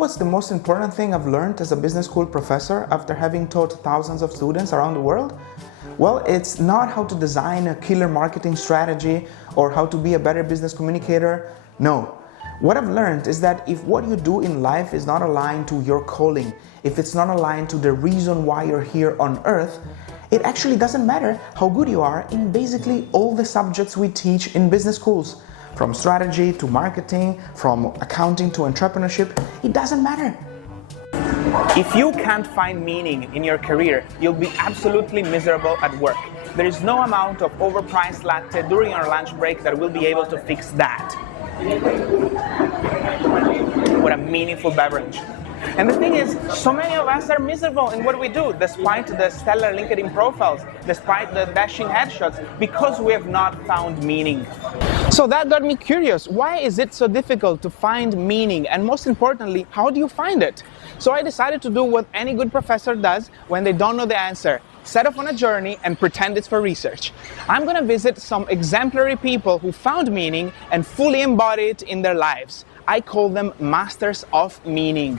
what's the most important thing I've learned as a business school professor after having taught thousands of students around the world? Well, it's not how to design a killer marketing strategy or how to be a better business communicator. No. What I've learned is that if what you do in life is not aligned to your calling, if it's not aligned to the reason why you're here on earth, it actually doesn't matter how good you are in basically all the subjects we teach in business schools. From strategy to marketing, from accounting to entrepreneurship, it doesn't matter. If you can't find meaning in your career, you'll be absolutely miserable at work. There is no amount of overpriced latte during your lunch break that will be able to fix that. What a meaningful beverage. And the thing is, so many of us are miserable in what we do, despite the stellar LinkedIn profiles, despite the dashing headshots, because we have not found meaning. So that got me curious. Why is it so difficult to find meaning? And most importantly, how do you find it? So I decided to do what any good professor does when they don't know the answer. Set off on a journey and pretend it's for research. I'm going to visit some exemplary people who found meaning and fully embody it in their lives. I call them masters of meaning.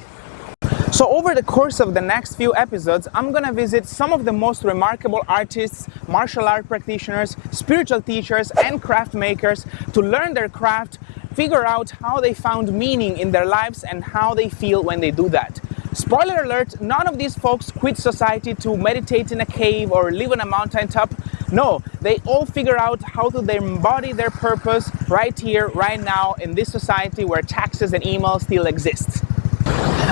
So over the course of the next few episodes, I'm going to visit some of the most remarkable artists, martial art practitioners, spiritual teachers, and craft makers to learn their craft, figure out how they found meaning in their lives and how they feel when they do that. Spoiler alert, none of these folks quit society to meditate in a cave or live on a mountaintop. No, they all figure out how to embody their purpose right here, right now, in this society where taxes and email still exist.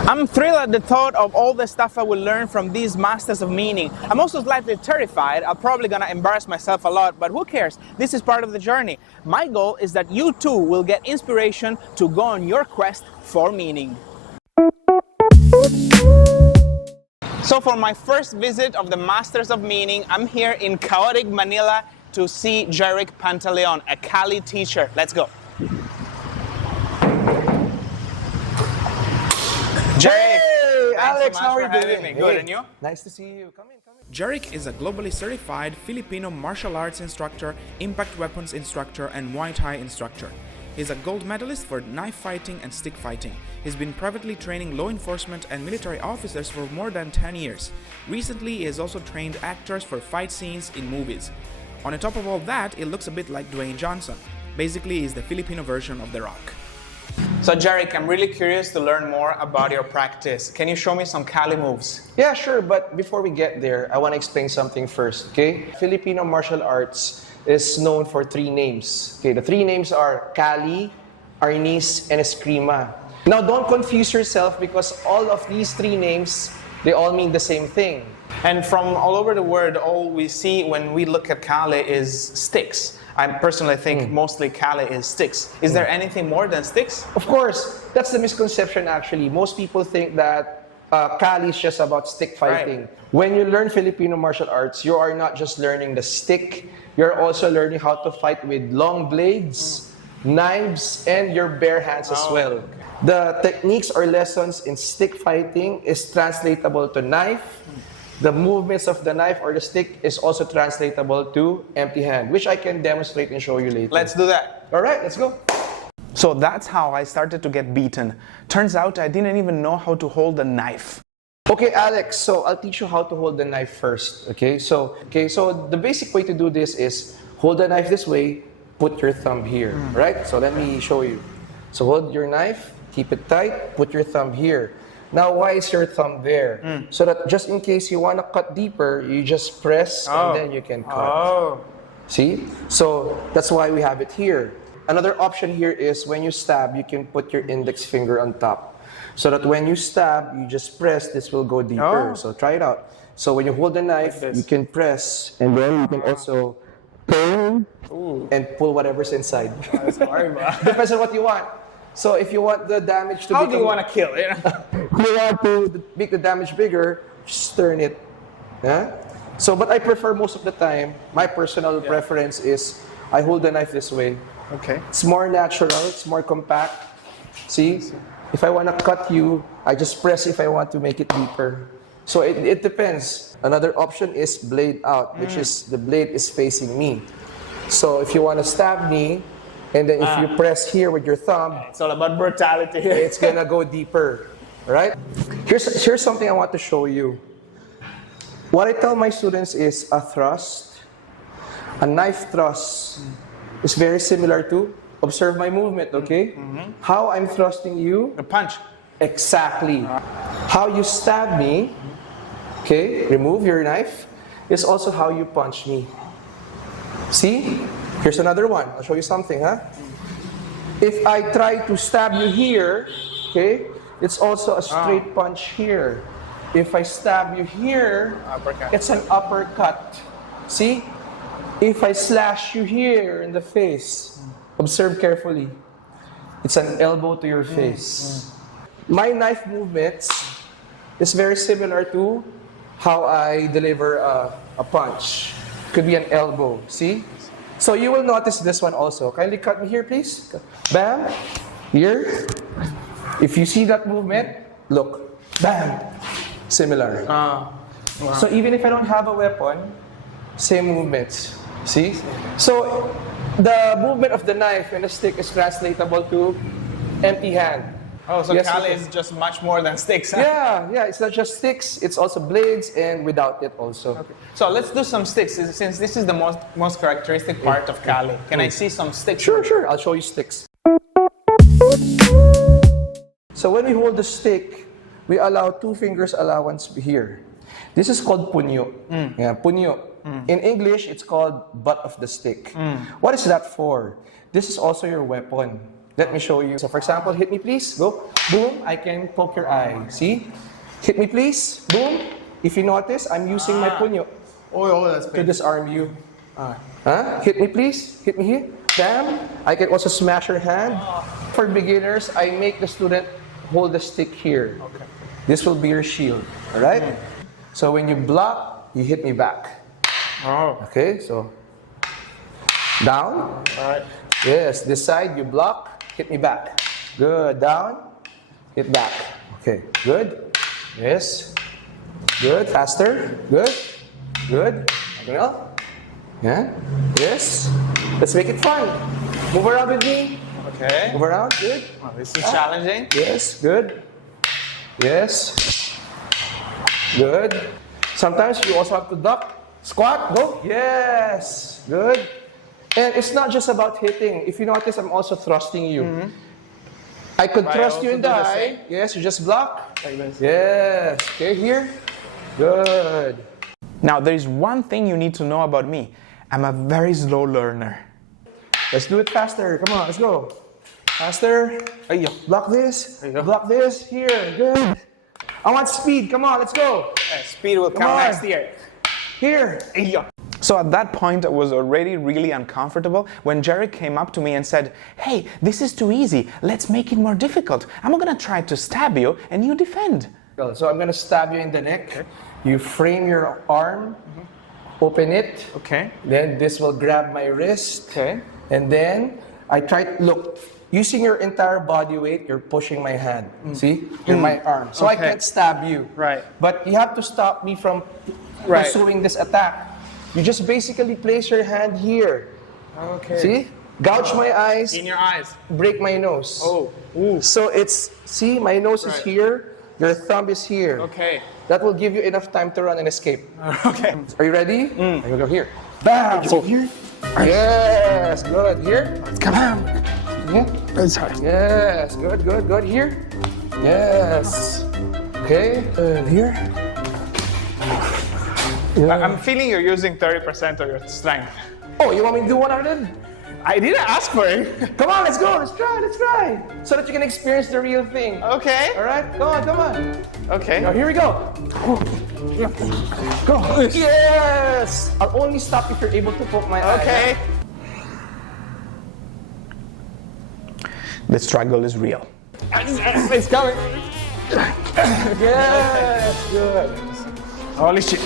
I'm thrilled at the thought of all the stuff I will learn from these masters of meaning. I'm also slightly terrified. I'm probably gonna embarrass myself a lot, but who cares? This is part of the journey. My goal is that you too will get inspiration to go on your quest for meaning. So for my first visit of the Masters of Meaning, I'm here in chaotic Manila to see Jeric Pantaleon, a Kali teacher. Let's go. Jeric, hey, Alex, so how are you doing? Me. Good, and you? Nice to see you. Come in. Jeric is a globally certified Filipino martial arts instructor, impact weapons instructor, and Muay Thai instructor. He's a gold medalist for knife fighting and stick fighting. He's been privately training law enforcement and military officers for more than 10 years. Recently, he has also trained actors for fight scenes in movies. On the top of all that, it looks a bit like Dwayne Johnson. Basically, he's the Filipino version of The Rock. So Jeric, I'm really curious to learn more about your practice. Can you show me some Kali moves? Yeah, sure, but before we get there, I want to explain something first, okay? Filipino martial arts is known for 3 names. Okay, the 3 names are Kali, Arnis, and Eskrima. Now, don't confuse yourself because all of these 3 names, they all mean the same thing. And from all over the world, all we see when we look at Kali is sticks. I personally think mostly Kali is sticks. Is there anything more than sticks? Of course, that's the misconception actually. Most people think that Kali is just about stick fighting. Right. When you learn Filipino martial arts, you are not just learning the stick, you're also learning how to fight with long blades, knives, and your bare hands as well. Okay. The techniques or lessons in stick fighting is translatable to knife. The movements of the knife or the stick is also translatable to empty hand, which I can demonstrate and show you later. Let's do that. All right, let's go. So that's how I started to get beaten. Turns out I didn't even know how to hold a knife. Okay, Alex, so I'll teach you how to hold the knife first, okay? So the basic way to do this is hold the knife this way, put your thumb here, right? So let me show you. So hold your knife, keep it tight, put your thumb here. Now, why is your thumb there? So that just in case you want to cut deeper, you just press and then you can cut. See? So that's why we have it here. Another option here is when you stab, you can put your index finger on top. So that when you stab, you just press, this will go deeper. So try it out. So when you hold the knife, you can press and then you can also pull and pull whatever's inside. That's hard, bro. Depends on what you want. So if you want the damage to How do you want to kill it? If you want to make the damage bigger, just turn it. Yeah? So, but I prefer most of the time, my personal preference is I hold the knife this way. Okay. It's more natural, it's more compact. See? If I want to cut you, I just press if I want to make it deeper. So it depends. Another option is blade out, which is the blade is facing me. So if you want to stab me, and then if you press here with your thumb, It's all about brutality here. it's gonna go deeper. right? Here's something I want to show you. What I tell my students is a thrust, a knife thrust is very similar to, observe my movement, okay? How I'm thrusting you. The punch. Exactly. How you stab me, okay, remove your knife, is also how you punch me. See? Here's another one. I'll show you something, huh? If I try to stab you here, okay, it's also a straight punch here. If I stab you here, Uppercut. it's an uppercut. See? If I slash you here in the face, observe carefully. It's an elbow to your face. My knife movements is very similar to how I deliver a punch. Could be an elbow, see? So you will notice this one also. Kindly cut me here, please. Bam, here. If you see that movement, look, bam, similar. So even if I don't have a weapon, same movements, see? So the movement of the knife and the stick is translatable to empty hand. Oh, so Yes, Kale yes. is just much more than sticks. Huh? Yeah, it's not just sticks, it's also blades and without it also. Okay. So let's do some sticks, since this is the most characteristic part of Kale. Can I see some sticks? Sure, I'll show you sticks. So when we hold the stick, we allow 2 fingers allowance here. This is called punyo. Yeah, punyo. In English, it's called butt of the stick. What is that for? This is also your weapon. Let me show you. So for example, hit me please, go. Boom, I can poke your eye, see? Hit me please, boom. If you notice, I'm using my punyo That's to disarm you. Hit me please, hit me here. Bam, I can also smash your hand. For beginners, I make the student hold the stick here. Okay. This will be your shield, all right? So when you block, you hit me back. Oh. Okay, so down. All right. Yes, this side you block, hit me back. Good, down, hit back. Okay, good. Yes. Good, faster. Good. Good. Well. Yeah. Yes. Let's make it fun. Move around with me. Okay. Move around. Good. Oh, this is challenging. Yes. Good. Yes. Good. Sometimes you also have to duck. Squat. Go. Yes. Good. And it's not just about hitting. If you notice, I'm also thrusting you. I could I thrust you also in the do the eye. same? Yes, you just block. Like this. Yes. Okay, here. Good. Now, there is one thing you need to know about me. I'm a very slow learner. Let's do it faster. Come on, let's go. Faster. Block this. you go. Block this. Here. Good. I want speed. Come on, let's go. Speed will Come come on. next year. Here. So at that point, I was already really uncomfortable when Jeric came up to me and said, "Hey, this is too easy. Let's make it more difficult. I'm gonna try to stab you and you defend." So I'm going to stab you in the neck. You frame your arm, open it. Okay. Then this will grab my wrist. Okay. And then I try, look, using your entire body weight, you're pushing my hand. See? You're my arm. So I Okay. can't stab you. Right. But you have to stop me from Right. pursuing this attack. You just basically place your hand here. Okay. See? Gouge my eyes, In your eyes. break my nose. Oh. Ooh. So it's, see, my nose is Right. here, your thumb is here. Okay. That will give you enough time to run and escape. Okay. Are you ready? Here we go, here. Bam! So here. Yes, good. Here. Come on. Yeah. Sorry. Yes, good, good, good. Here. Yes. Okay, and here. I'm feeling you're using 30% of your strength. Oh, you want me to do 100? I didn't ask for it. Come on, let's go. Let's try. So that you can experience the real thing. Okay. All right, come on. Okay. Now here we go. Go. Yes. I'll only stop if you're able to poke my eye. Okay. The struggle is real. It's coming. Yes, good. Holy shit.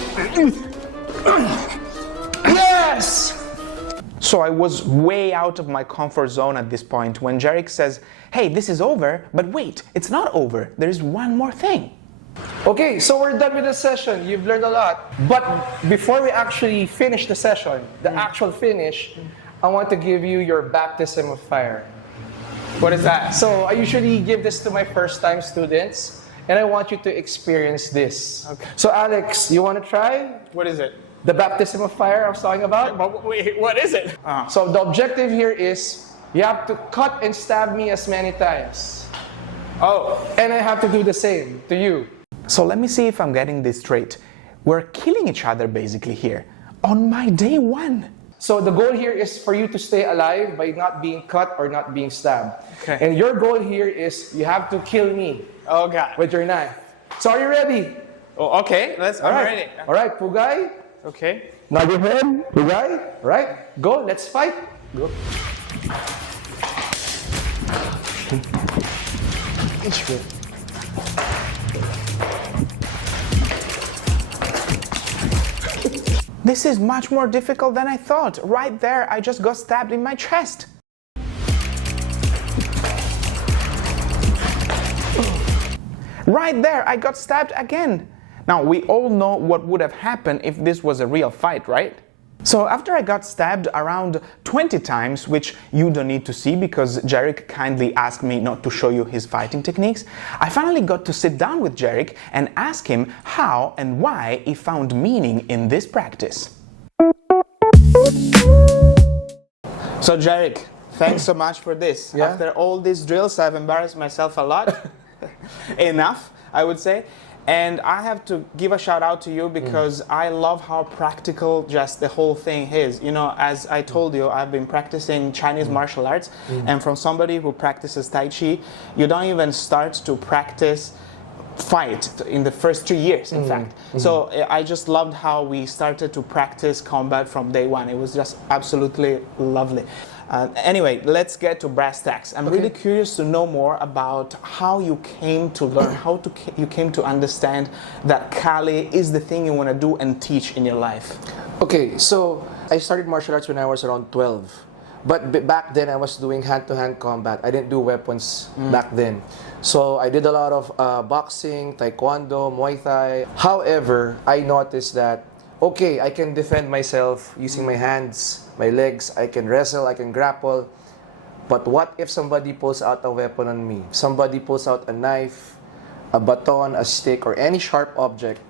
Yes. So I was way out of my comfort zone at this point when Jeric says, "Hey, this is over, but wait, it's not over. There is one more thing." Okay, so we're done with the session. You've learned a lot. But before we actually finish the session, the actual finish, I want to give you your baptism of fire. What is that? So I usually give this to my first-time students. and I want you to experience this. Okay. So Alex, you want to try What is it? the baptism of fire I was talking about? Wait, what is it? So the objective here is you have to cut and stab me as many times. Oh. And I have to do the same to you. So let me see if I'm getting this straight. We're killing each other basically here on my day one. So the goal here is for you to stay alive by not being cut or not being stabbed. Okay. And your goal here is you have to kill me Oh God. with your knife. So are you ready? Oh, okay, I'm ready. All right, Pugay. Okay. Nod your head, Pugay. All right, go. Let's fight. Go. It's good. This is much more difficult than I thought. Right there, I just got stabbed in my chest. Right there, I got stabbed again. Now, we all know what would have happened if this was a real fight, right? So after I got stabbed around 20 times, which you don't need to see because Jeric kindly asked me not to show you his fighting techniques, I finally got to sit down with Jeric and ask him how and why he found meaning in this practice. So Jeric, thanks so much for this. Yeah? After all these drills, I've embarrassed myself a lot. Enough, I would say. And I have to give a shout out to you because I love how practical just the whole thing is. You know, as I told you, I've been practicing Chinese martial arts, and from somebody who practices Tai Chi, you don't even start to practice fight in the first 2 years, in fact. So I just loved how we started to practice combat from day one. It was just absolutely lovely. Anyway, let's get to brass tacks. I'm really curious to know more about how you came to learn, you came to understand that Kali is the thing you want to do and teach in your life. Okay, so I started martial arts when I was around 12. But back then I was doing hand-to-hand combat. I didn't do weapons back then. So I did a lot of boxing, taekwondo, Muay Thai. However, I noticed that, okay, I can defend myself using my hands, my legs, I can wrestle, I can grapple. But what if somebody pulls out a weapon on me? Somebody pulls out a knife, a baton, a stick, or any sharp object.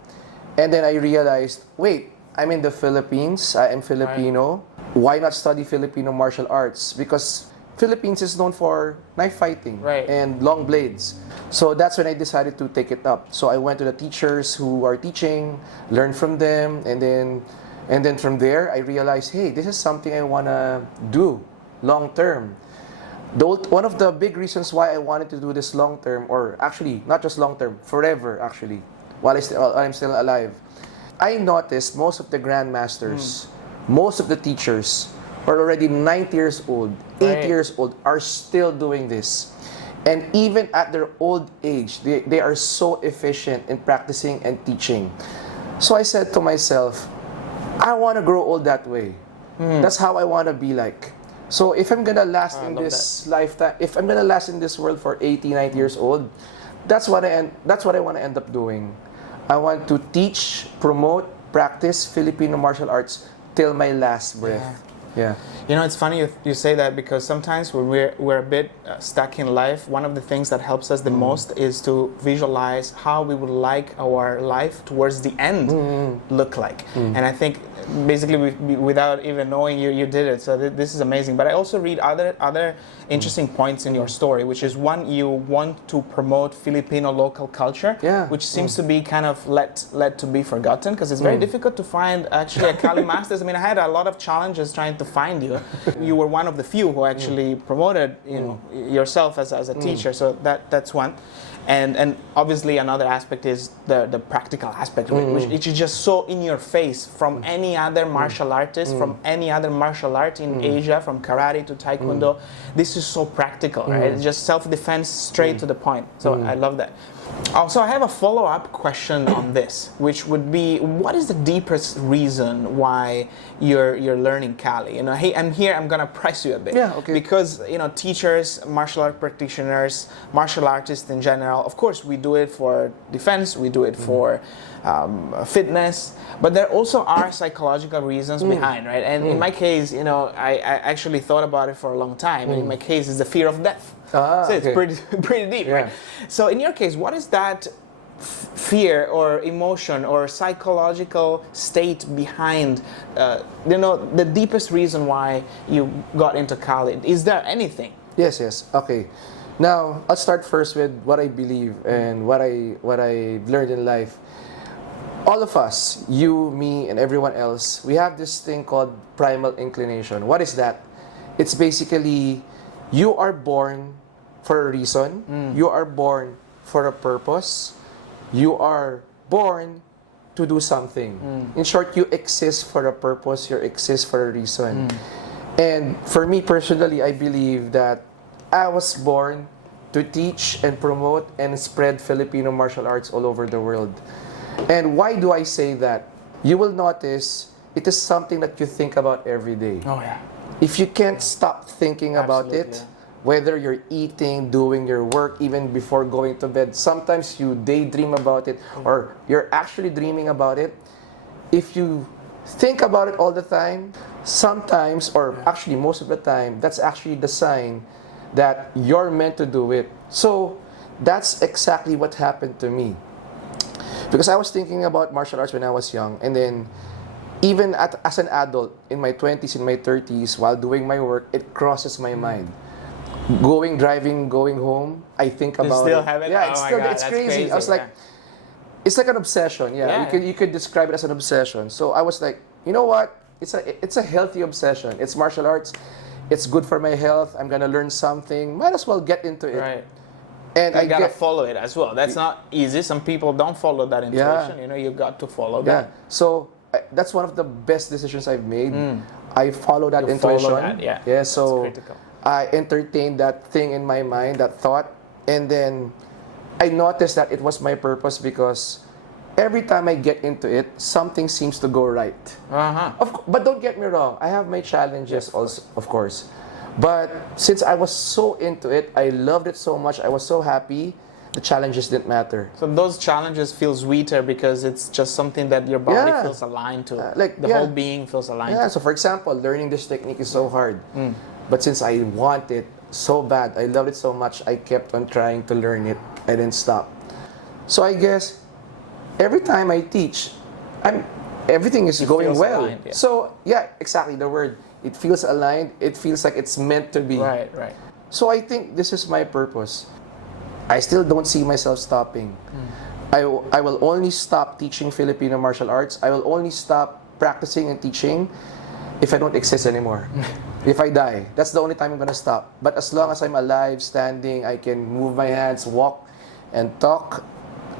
And then I realized, wait, I'm in the Philippines, I am Filipino. Why not study Filipino martial arts? Because Philippines is known for knife fighting and long blades. So that's when I decided to take it up. So I went to the teachers who are teaching, learned from them, and then from there I realized, hey, this is something I want to do long term. One of the big reasons why I wanted to do this long term, or actually not just long term, forever actually, while I'm still alive, I noticed most of the grandmasters, most of the teachers are already 90 years old, 8 years old, are still doing this. And even at their old age, they are so efficient in practicing and teaching. So I said to myself, I want to grow old that way. That's how I want to be like. So if I'm going to last in this lifetime, if I'm going to last in this world for 80, 90 years old, that's what I want to end up doing. I want to teach, promote, practice Filipino martial arts till my last breath. Yeah. You know, it's funny you say that because sometimes when we're a bit stuck in life, one of the things that helps us the most is to visualize how we would like our life towards the end look like. And I think basically without even knowing you did it. So this is amazing. But I also read other interesting points in your story, which is one, you want to promote Filipino local culture, which seems to be kind of let to be forgotten because it's very difficult to find actually a Kali masters. I mean, I had a lot of challenges trying to find you. You were one of the few who actually promoted yourself as a teacher. So that's one. And obviously another aspect is the practical aspect, which is just so in your face from any other martial artist, from any other martial art in Asia, from karate to taekwondo. This is so practical, right? It's just self-defense straight to the point. So I love that. Also, I have a follow-up question on this, which would be, what is the deepest reason why you're learning Kali? You know, hey, and here I'm gonna press you a bit, because teachers, martial art practitioners, martial artists in general, of course, we do it for defense, we do it for fitness, but there also are psychological reasons behind, right? And in my case, I actually thought about it for a long time. And in my case, it's the fear of death. So it's pretty deep, right? So in your case, what is that fear or emotion or psychological state behind, the deepest reason why you got into Kali? Is there anything? Yes, yes. Okay. Now, I'll start first with what I believe and what I've learned in life. All of us, you, me, and everyone else, we have this thing called primal inclination. What is that? It's basically, you are born for a reason. You are born for a purpose. You are born to do something. In short, you exist for a purpose. You exist for a reason. And for me personally, I believe that I was born to teach and promote and spread Filipino martial arts all over the world. And why do I say that? You will notice it is something that you think about every day. Oh yeah. If you can't stop thinking about Absolutely, it, yeah. whether you're eating, doing your work, even before going to bed, sometimes you daydream about it or you're actually dreaming about it. If you think about it all the time, sometimes, or actually most of the time, that's actually the sign that you're meant to do it. So that's exactly what happened to me. Because I was thinking about martial arts when I was young, and then even as an adult, in my 20s, in my 30s, while doing my work, it crosses my mind. Driving, going home, I think about still it. have it? Yeah, Oh it's my still, God, it's that's crazy. I was like, yeah. it's like an obsession. Yeah, Yeah. you could describe it as an obsession. So I was like, you know what? It's a healthy obsession. It's martial arts. It's good for my health. I'm gonna learn something. Might as well get into it. Right. And You gotta follow it as well. That's not easy. Some people don't follow that intuition. Yeah. You got to follow Yeah. that. So that's one of the best decisions I've made. I follow that You follow intuition. that, yeah. Yeah. That's So critical. I entertained that thing in my mind, that thought, and then I noticed that it was my purpose because every time I get into it, something seems to go right. But don't get me wrong, I have my challenges also, of course. But since I was so into it, I loved it so much, I was so happy, the challenges didn't matter. So those challenges feel sweeter because it's just something that your body Yeah. feels aligned to. Like, the yeah. whole being feels aligned Yeah, to. so for example, learning this technique is so hard. But since I want it so bad, I loved it so much, I kept on trying to learn it. I didn't stop. So I guess every time I teach, everything is going feels well. aligned, yeah. So yeah, exactly the word. It feels aligned. It feels like it's meant to be. Right. So I think this is my purpose. I still don't see myself stopping. I will only stop teaching Filipino martial arts. I will only stop practicing and teaching if I don't exist anymore. If I die, that's the only time I'm gonna stop. But as long as I'm alive, standing, I can move my hands, walk, and talk,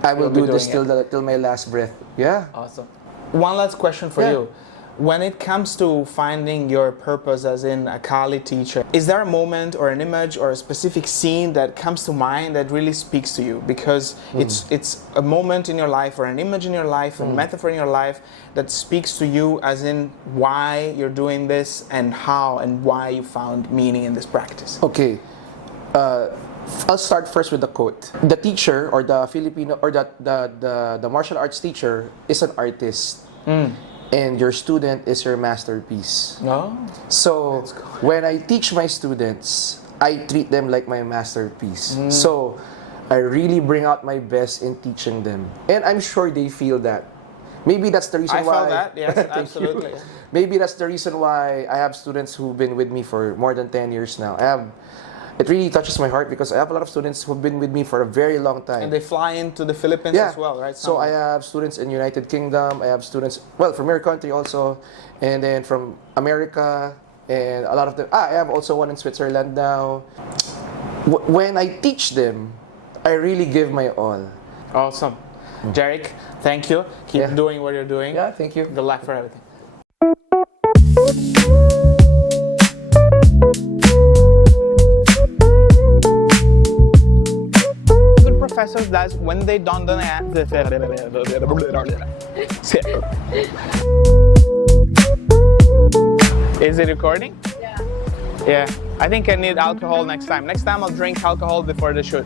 I will You'll be do this doing till my last breath. Yeah. Awesome. One last question for Yeah. you. When it comes to finding your purpose as in a Kali teacher, is there a moment or an image or a specific scene that comes to mind that really speaks to you? Because it's a moment in your life or an image in your life, a metaphor in your life that speaks to you as in why you're doing this and how and why you found meaning in this practice. Okay. I'll start first with the quote. The teacher or the Filipino or the martial arts teacher is an artist. And your student is your masterpiece. No? So when I teach my students, I treat them like my masterpiece. So I really bring out my best in teaching them. And I'm sure they feel that. Maybe that's the reason I why. felt that, yes, Thank absolutely. you. Maybe that's the reason why I have students who've been with me for more than 10 years now. It really touches my heart because I have a lot of students who've been with me for a very long time. And they fly into the Philippines as well, right? So I have students in United Kingdom. I have students, from your country also, and then from America, and a lot of them. I have also one in Switzerland now. When I teach them, I really give my all. Awesome. Jeric, thank you. Keep doing what you're doing. Yeah, thank you. Good luck for everything. Good professors, that's when they don't Is it recording? Yeah. I think I need alcohol next time. Next time I'll drink alcohol before the shoot.